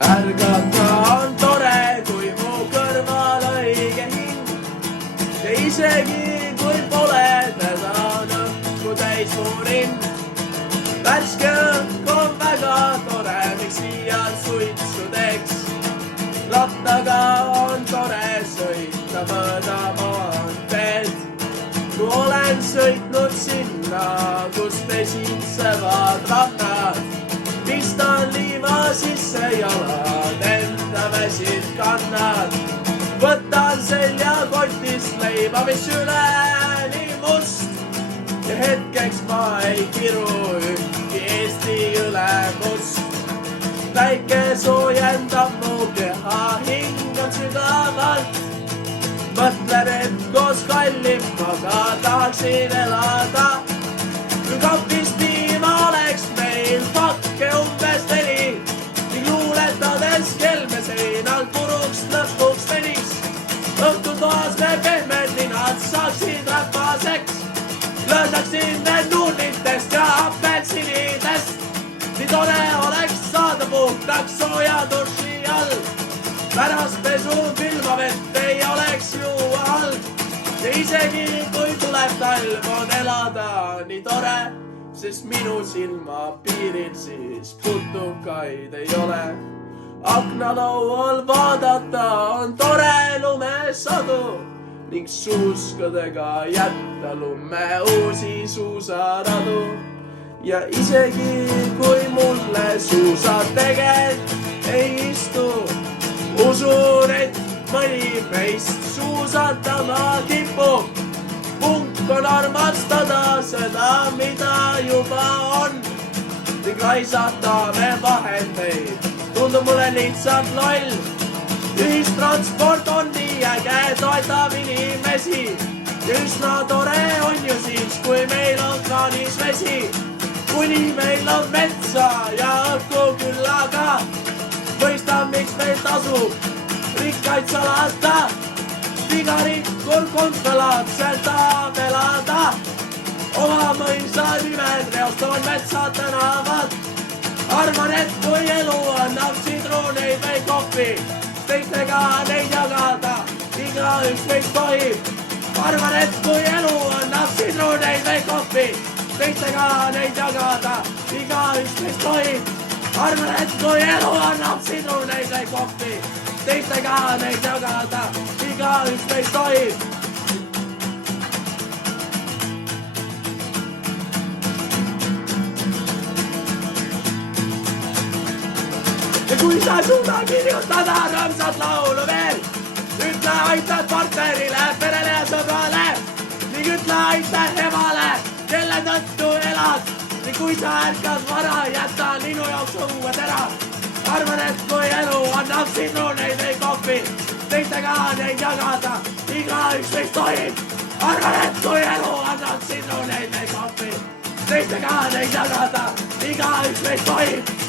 ärgata on tore, kui mu kõrval õige hing ja isegi kui pole teda nõkku täis mu rind. Värske õhk on väga tore, miks liialt suitsu teeks. Rattaga on tore sõita mööda maanteed. Kui olen sõitnud sinna, kus pesitsevad rannad, pistan liiva sisse jalad, enda väsid kannad. Võtan seljakotist leiba, mis üleni must ja hetkeks ma ei kiru ühtki Eesti ülemust. Päike soojendab mu keha, hingan sügavalt. Mõtlen, et koos kallimaga tahaksin elada. Kui kapis piima oleks meil pakke umbes 4 ning luuletades kelme seinal puruks lõpuks veniks. Õhtutoas me pehmed ninad saaksid räpaseks. Löödaksin need nuudlitest ja apelsinidest. Nii tore oleks saada puhtaks sooja duši all. Pärast pesu külma vett ei oleks juua halb. Ja isegi kui tuleb talv, on elada nii tore, sest minu silma piiril siis putukaid ei ole. Aknalaual vaadata on tore lumesadu ning suuskadega jätta lume uusi suusaradu. Ja isegi kui mulle suusad tegelikult ei istu, usun, et mõni meist suusatama kipub. Punk on armastada seda, mida juba on ning raisata me vahendeid tundub mulle lihtsalt loll. Ühistransport on nii äge, toetab inimesi ja üsna tore on ju siis, kui meil on kraanis vesi. Kuni meil on metsa ja õhku küllaga, mõistan, miks meil tasub rikkaid salata. Iga rikkur kontralapselt tahab elada. Oma mõisa nimed reostavad metsad tänavad. Arvan, et kui elu annab sidruneid või kohvi, teistega neid jagada igaüks meist tohib. Arvan, et kui elu annab sidruneid või kohvi, teistega neid jagada igaüks meist tohib. Arvan, et kui elu annab sidruneid või kohvi, teistega neid jagada igaüks meist tohib. Ja kui sa suuda kirjutada rõõmsat laulu veel, ütle aitäh partnerile, perele ja sõbrale ning ütle aitäh emale, kelle tõttu elad. Ning kui sa ärkad vara, jäta linu jaoks õue tera. Arvan, et kui elu annab sidruneid või kohvi, teistega neid jagada igaüks meist tohib. Arvan, et kui elu annab sidruneid või kohvi, teistega neid jagada igaüks meist tohib.